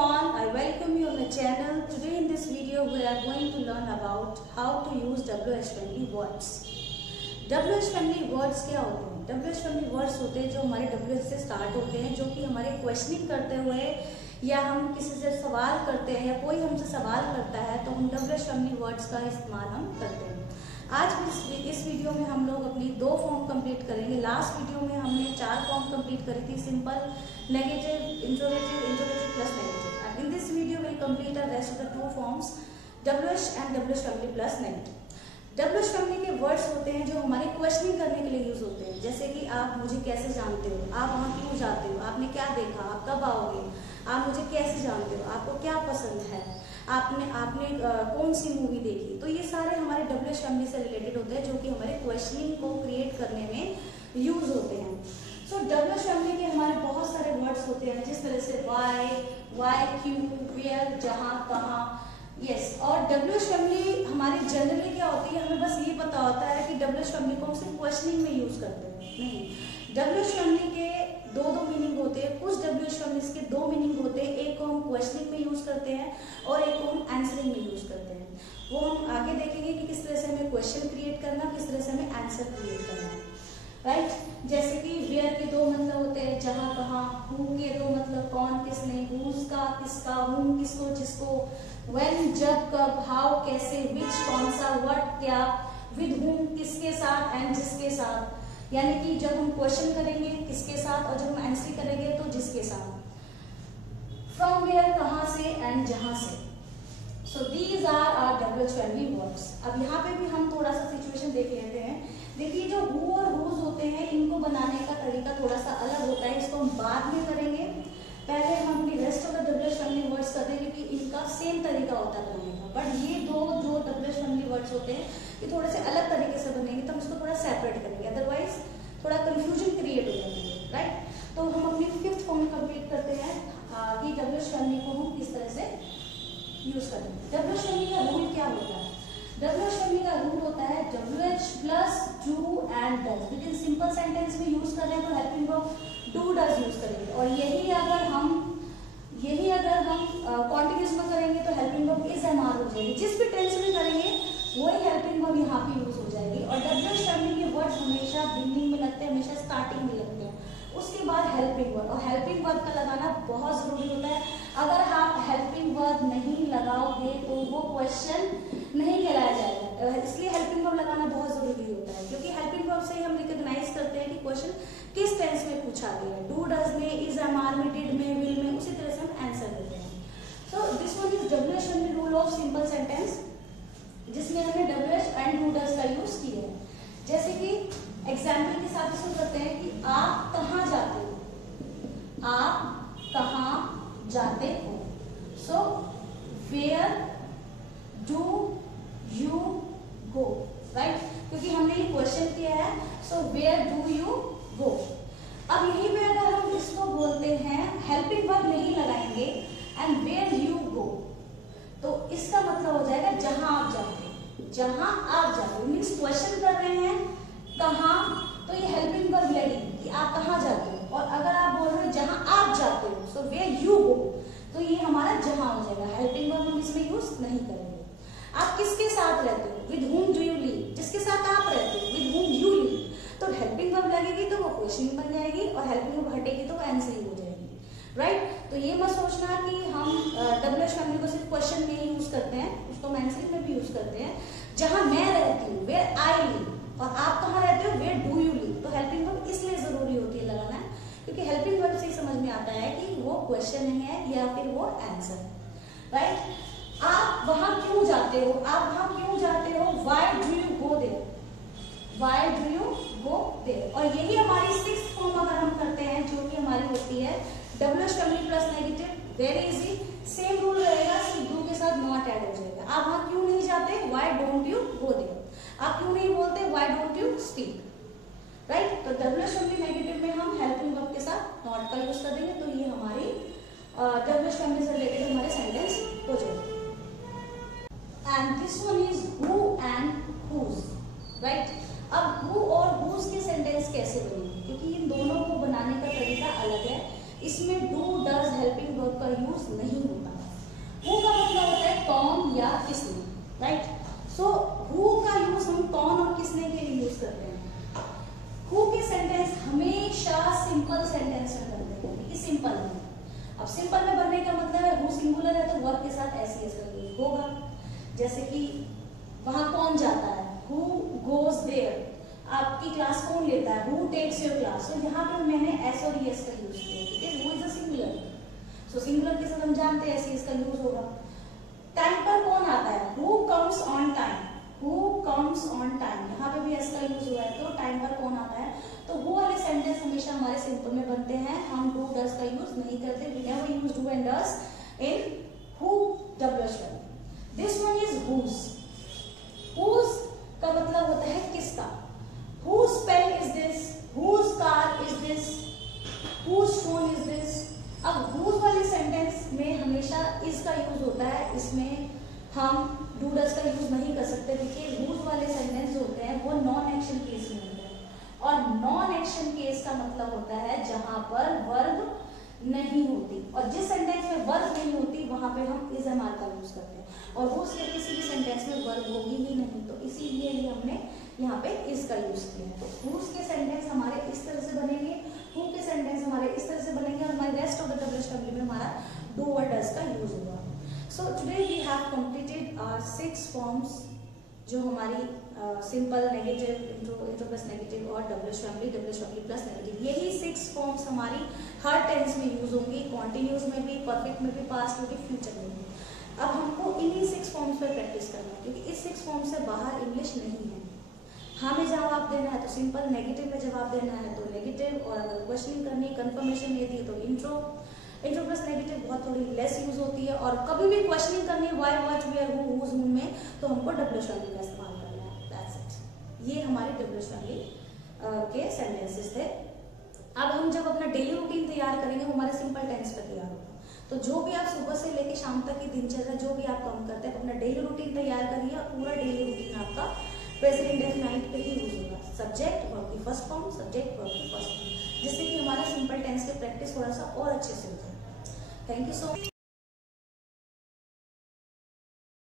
everyone, I welcome you on the channel. Today in this video we are going to learn about how to use WH family words. WH family words क्या होते हैं? WH family words होते हैं जो हमारे WH से start होते हैं, जो कि हमारे क्वेश्चनिंग करते हुए या हम किसी से सवाल करते हैं या कोई हमसे सवाल करता है तो हम WH family words का इस्तेमाल हम करते हैं। आज इस वीडियो में हम लोग अपनी 2 फॉर्म कंप्लीट करेंगे। लास्ट वीडियो में हमने 4 फॉर्म कंप्लीट करी थी, simple, negative, interrogative plus negative. And in this video will complete the rest of the 2 forms WH and WH family plus negative. WH family के वर्ड्स होते हैं जो हमारे क्वेश्चनिंग करने के लिए यूज होते हैं, जैसे कि आप मुझे कैसे जानते हो, आप वहाँ क्यों जाते हो, आपने क्या देखा, आप कब आओगे, आप मुझे कैसे जानते हो, आपको क्या पसंद है, आपने कौन सी मूवी देखी। तो ये सारे हमारे WH फैमिली से रिलेटेड होते हैं जो कि हमारे क्वेश्चनिंग को क्रिएट करने में यूज होते हैं। सो WH फैमिली के हमारे बहुत सारे वर्ड्स होते हैं, जिस तरह से वाई, क्यों, वेयर, जहाँ, कहाँ, यस। और WH फैमिली हमारी जनरली क्या होती है, हमें बस ये पता होता है कि WH फैमिली को हम सिर्फ क्वेश्चनिंग में यूज करते हैं, नहीं। WH फैमिली के दो मीनिंग होते हैं, कुछ WH फैमिलीज के 2 मीनिंग होते हैं। एक को हम क्वेश्चनिंग में यूज करते हैं और एक को हम आंसरिंग में यूज करते हैं। वो हम आगे देखेंगे कि किस तरह से हमें क्वेश्चन क्रिएट करना, किस तरह से हमें आंसर क्रिएट करना है, राइट। जैसे कि वेयर के 2 मतलब होते हैं, जहाँ, कहाँ। हु के 2 मतलब कौन, किसने। हुज का, किसका। हुम किसको, जिसको। व्हेन जब, कब। हाउ कैसे। विच कौन सा। व्हाट क्या। विद हुम किसके साथ, एंड जिसके साथ। यानी कि जब हम क्वेश्चन करेंगे किसके साथ और जब हम आंसर करेंगे तो जिसके साथ। फ्रॉम वेयर कहाँ से, एंड जहाँ से। So these are our WH family words. अब यहाँ पे भी हम थोड़ा सा सिचुएशन देख लेते हैं। देखिए, जो हु और हुज होते हैं इनको बनाने का तरीका थोड़ा सा अलग होता है, इसको हम बाद में करेंगे। पहले हम अपनी rest of the WH family words करते हैं क्योंकि इनका सेम तरीका होता है बनाने का। बट ये दो जो WH फैमिली वर्ड्स होते हैं ये थोड़े से अलग तरीके से बनेंगे, तो हम इसको थोड़ा सेपरेट करेंगे, अदरवाइज थोड़ा कंफ्यूजन क्रिएट हो जाती है, राइट। तो हम अपनी 5th फॉर्म कंप्लीट करते हैं कि WH फैमिली को हम किस तरह से यूज करेंगे। WH फैमिली का रूल क्या होता है? WH फैमिली का रूल होता है WH plus do and does. लेकिन सिंपल सेंटेंस में यूज कर रहे हैं तो helping verb do does use करेंगे, और यही अगर हम कॉन्टिन्यूस में करेंगे तो हेल्पिंग वर्ब इज MR हो जाएगी। जिस भी टेंस में करेंगे वही हेल्पिंग वर्ब यहाँ पे यूज हो जाएगी। और WH फैमिली के वर्ड्स हमेशा बिगिनिंग में लगते हैं, हमेशा स्टार्टिंग में लगते हैं, उसके बाद हेल्पिंग वर्ब। और हेल्पिंग वर्ब का लगाना बहुत जरूरी होता है। अगर आप हेल्पिंग वर्ब नहीं लगाओगे तो वो क्वेश्चन नहीं कहलाया जाएगा, इसलिए हेल्पिंग वर्ब लगाना बहुत जरूरी होता है, क्योंकि हेल्पिंग वर्ब से ही हम रिकॉग्नाइज करते हैं कि क्वेश्चन किस टेंस में पूछा गया है। डू, डज में, इज, MR में, डिड में, विल में, उसी तरह से हम आंसर देते हैं। So this one is WH family rule of simple sentence, जिसमें हमने WH एंड डू डज का यूज किया है। जैसे कि एग्जाम्पल के साथ इसको करते हैं कि आप कहाँ जाते हो, आप कहाँ जाते हो। So where do you go, right, क्योंकि हमने ये क्वेश्चन किया है। So where do you go. अब यही में अगर हम इसको बोलते हैं, हेल्पिंग वर्ब नहीं लगाएंगे एंड वेयर यू गो, तो इसका मतलब हो जाएगा जहां आप जाते हो। जहां आप जाते हो मीन्स क्वेश्चन कर रहे हैं कहाँ, तो ये हेल्पिंग वर्ब लगेगी कि आप कहाँ जाते हो। और अगर आप बोल रहे हो जहां आप जाते हो, सो वेयर यू गो, तो ये हमारा जहां हो जाएगा। हेल्पिंग वर्ब हम इसमें यूज नहीं करेंगे। आप किसके साथ रहते हो, with whom do you live, जिसके साथ आप रहते हो, with whom you live, तो हेल्पिंग वर्ब लगेगी तो वो क्वेश्चन बन जाएगी, और हेल्पिंग वर्ब हटेगी तो आंसर हो जाएगी, राइट। तो ये मत सोचना कि हम WH फैमिली को सिर्फ क्वेश्चन में ही यूज करते हैं, उसको हम आंसरिंग में भी यूज करते हैं। जहां मैं रहती हूँ, वेयर आई लिव, और आप कहाँ रहते हो, वेयर डू यू लिव, तो हेल्पिंग वर्ब इसलिए जरूरी होती है लगाना, क्योंकि हेल्पिंग वर्ब से ही समझ में आता है कि वो क्वेश्चन है या फिर वो आंसर है, राइट। आप वहां क्यों जाते हो, आप वहां क्यों जाते हो, why do you go there, why do you go there. और यही हमारी 6th फॉर्म अगर हम करते हैं, जो कि हमारी होती है WH family plus negative, very easy, same rule रहेगा, सिर्फ डू के साथ नॉट ऐड हो जाएगा। आप वहां क्यों नहीं जाते, why don't you go there. आप क्यों नहीं बोलते, why don't you speak, right. तो WH फैमिली नेगेटिव में हम हेल्पिंग वर्ब के साथ नॉट का यूज कर देंगे, तो ये हमारी WH फैमिली से रिलेटेड हमारे सेंटेंस हो जाएंगे। And this one is who and whose, right. अब हु और हुज के सेंटेंस कैसे बनेंगे, क्योंकि इन दोनों को बनाने का तरीका अलग है। इसमें डू डज हेल्पिंग वर्ब का यूज नहीं होता। हु का मतलब होता है कौन या किसने, राइट। सो हु का यूज हम कौन और किसने के लिए यूज करते हैं। हु के सेंटेंस हमेशा सिंपल सेंटेंस में बनते हैं, क्योंकि सिंपल है। अब सिंपल में बनने का मतलब है हु सिंगुलर है तो वर्ब के साथ ऐसे का यूज होगा। जैसे कि वहां कौन जाता है, हु गोज देयर। आपकी क्लास कौन लेता है, हु टेक्स योर क्लास। तो यहाँ पे मैंने एस और एस का यूज किया, ठीक है। Who is a singular, so singular के साथ हम जानते हैं एस का यूज होगा। टाइम पर कौन आता है, who comes on time, who comes on time, यहाँ पे भी एस का यूज हुआ है। तो टाइम पर कौन आता है, तो वो वाले सेंटेंस हमेशा हमारे सिंपल में बनते हैं, हम डू डज का यूज नहीं करते। We never use do and does in who WH1। This one is whose. Whose का मतलब होता है किसका। Whose pen is this? Whose car is this? Whose phone is this? अब whose वाले सेंटेंस में हमेशा is का यूज होता है, इसमें हम do does का यूज नहीं कर सकते, देखिए whose वाले सेंटेंस होते हैं वो नॉन एक्शन केस में होते हैं। और नॉन एक्शन केस का मतलब होता है जहां पर वर्ब नहीं होती, और जिस सेंटेंस में वर्ब नहीं होती वहां पे हम is MR का यूज करते हैं। और whose के किसी भी सेंटेंस में वर्ब होगी ही नहीं, तो इसीलिए ही हमने यहाँ पे इस का यूज किया है। तो whose के सेंटेंस हमारे इस तरह से बनेंगे, who के सेंटेंस हमारे इस तरह से बनेंगे, और हमारे rest of the WH family में हमारा do और does का यूज होगा। So today we have completed our 6 forms, जो हमारी simple, negative, intro plus negative और WH फैमिली प्लस नेगेटिव, यही 6 फॉर्म्स हमारी हर टेंस में यूज होंगी, कॉन्टिन्यूस में भी, परफेक्ट में भी, पास्ट में भी, फ्यूचर में भी। अब हमको इन्हीं 6 फॉर्म्स पर प्रैक्टिस करना है, क्योंकि इस 6 फॉर्म से बाहर इंग्लिश नहीं है। हाँ में जवाब देना है तो सिंपल, नेगेटिव में जवाब देना है तो नेगेटिव, और अगर क्वेश्चनिंग करनी, कंफर्मेशन नहीं दी तो इंट्रो प्लस नेगेटिव बहुत थोड़ी लेस यूज होती है। और कभी भी क्वेश्चनिंग करनी है why, what, where, who, whose, whom में, तो हमको WH फैमिली का इस्तेमाल करना है। That's it. ये हमारे WH फैमिली के सेंटेंसेस थे। अब हम जब अपना डेली रूटीन तैयार करेंगे वो हमारे सिंपल टेंस पे तैयार होगा। तो जो भी आप सुबह से लेके शाम तक की दिनचर्या, जो भी आप काम करते हैं, अपना डेली रूटीन तैयार करिए। पूरा डेली रूटीन आपका प्रेजेंट इंडेफिनाइट पे ही यूज होगा। सब्जेक्ट वर्ब की फर्स्ट फॉर्म, सब्जेक्ट वर्ब की फर्स्ट फॉर्म, जिससे कि हमारा सिंपल टेंस की प्रैक्टिस थोड़ा सा और अच्छे से हो जाए। Thank you so much.